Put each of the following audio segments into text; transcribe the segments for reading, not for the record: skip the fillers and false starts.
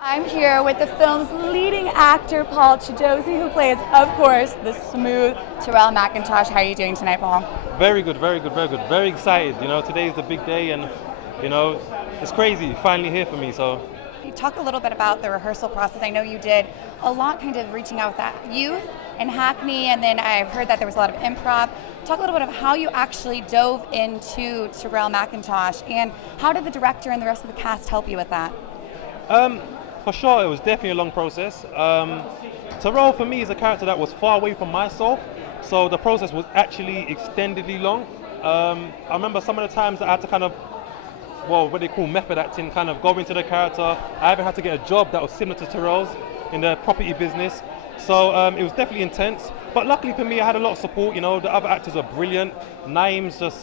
I'm here with the film's leading actor, Paul Chiedozie, who plays, of course, the smooth Terrell McIntosh. How are you doing tonight, Paul? Very good, very good, very good. Very excited. You know, today is the big day, and you know, it's crazy. Finally here for me. So, you talk a little bit about the rehearsal process. I know you did a lot, kind of reaching out with that youth in Hackney, and then I've heard that there was a lot of improv. Talk a little bit of how you actually dove into Terrell McIntosh, and how did the director and the rest of the cast help you with that? For sure, it was definitely a long process. Terrell, for me, is a character that was far away from myself, so the process was actually extendedly long. I remember some of the times that I had to kind of, well, what they call method acting, kind of go into the character. I even had to get a job that was similar to Terrell's in the property business. So it was definitely intense. But luckily for me, I had a lot of support. You know, the other actors are brilliant. Naeem's just,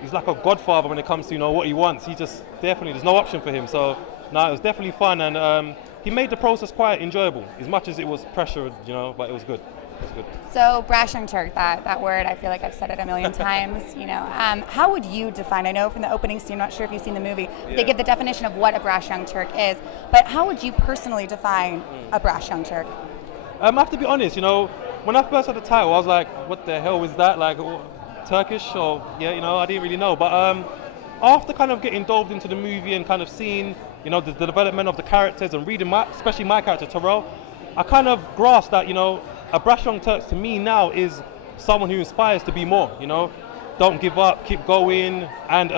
he's like a godfather when it comes to, you know, what he wants. He just definitely, there's no option for him. So no, it was definitely fun, and he made the process quite enjoyable, as much as it was pressured, you know, but it was good. It was good. So, Brash Young Turk, that word, I feel like I've said it a million times, you know. How would you define, I know from the opening scene, I'm not sure if you've seen the movie, they give the definition of what a Brash Young Turk is, but how would you personally define a Brash Young Turk? I have to be honest, you know, when I first heard the title, I was like, what the hell was that? Like, Turkish? Or, yeah, you know, I didn't really know. But after kind of getting delved into the movie and kind of seeing, you know, the development of the characters and reading especially my character, Terrell, I kind of grasped that, you know, a Brash Young Turks to me now is someone who inspires to be more, you know. Don't give up, keep going, and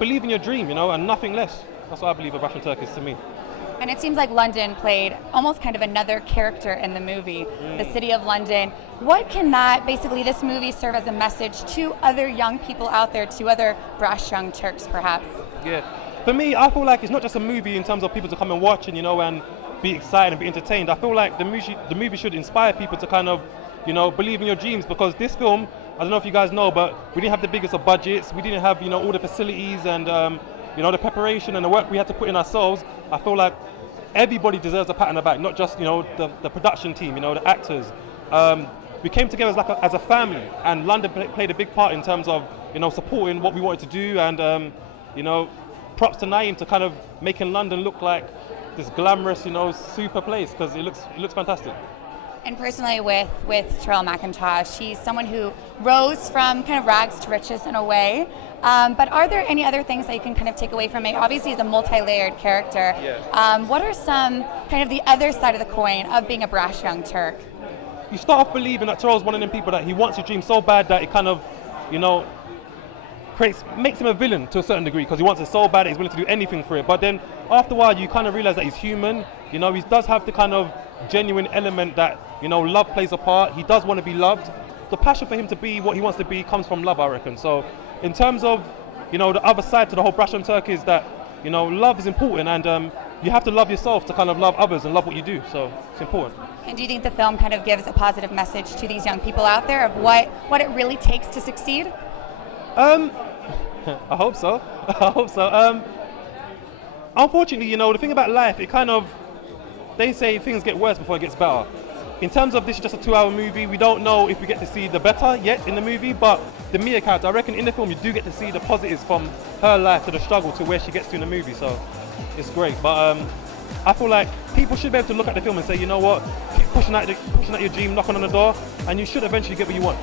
believe in your dream, you know, and nothing less. That's what I believe a Brash Young Turk is to me. And it seems like London played almost kind of another character in the movie, the city of London. What can this movie serve as a message to other young people out there, to other Brash Young Turks perhaps? Yeah, for me, I feel like it's not just a movie in terms of people to come and watch and, you know, and be excited and be entertained. I feel like the movie should inspire people to kind of, you know, believe in your dreams, because this film, I don't know if you guys know, but we didn't have the biggest of budgets. We didn't have, you know, all the facilities and, you know, the preparation and the work we had to put in ourselves. I feel like everybody deserves a pat on the back, not just, you know, the production team, you know, the actors. We came together as a family, and London played a big part in terms of, you know, supporting what we wanted to do, and, you know, props to Naeem to kind of making London look like this glamorous, you know, super place, because it looks fantastic. And personally with Terrell McIntosh, he's someone who rose from kind of rags to riches in a way. But are there any other things that you can kind of take away from it? Obviously, he's a multi-layered character. Yeah. What are some kind of the other side of the coin of being a Brash Young Turk? You start off believing that Terrell's one of them people that he wants his dream so bad that it kind of, you know, makes him a villain to a certain degree, because he wants it so bad that he's willing to do anything for it. But then after a while, you kind of realize that he's human. You know, he does have the kind of genuine element that, you know, love plays a part. He does want to be loved. The passion for him to be what he wants to be comes from love, I reckon. So in terms of, you know, the other side to the whole Brash Young Turk is that, you know, love is important, and you have to love yourself to kind of love others and love what you do. So it's important. And do you think the film kind of gives a positive message to these young people out there of what it really takes to succeed? I hope so. I hope so. Unfortunately, you know, the thing about life, it kind of, they say things get worse before it gets better. In terms of this is just a 2-hour movie, we don't know if we get to see the better yet in the movie, but the Mia character, I reckon in the film you do get to see the positives from her life to the struggle to where she gets to in the movie, so it's great. But I feel like people should be able to look at the film and say, you know what, keep pushing out your dream, knocking on the door, and you should eventually get what you want.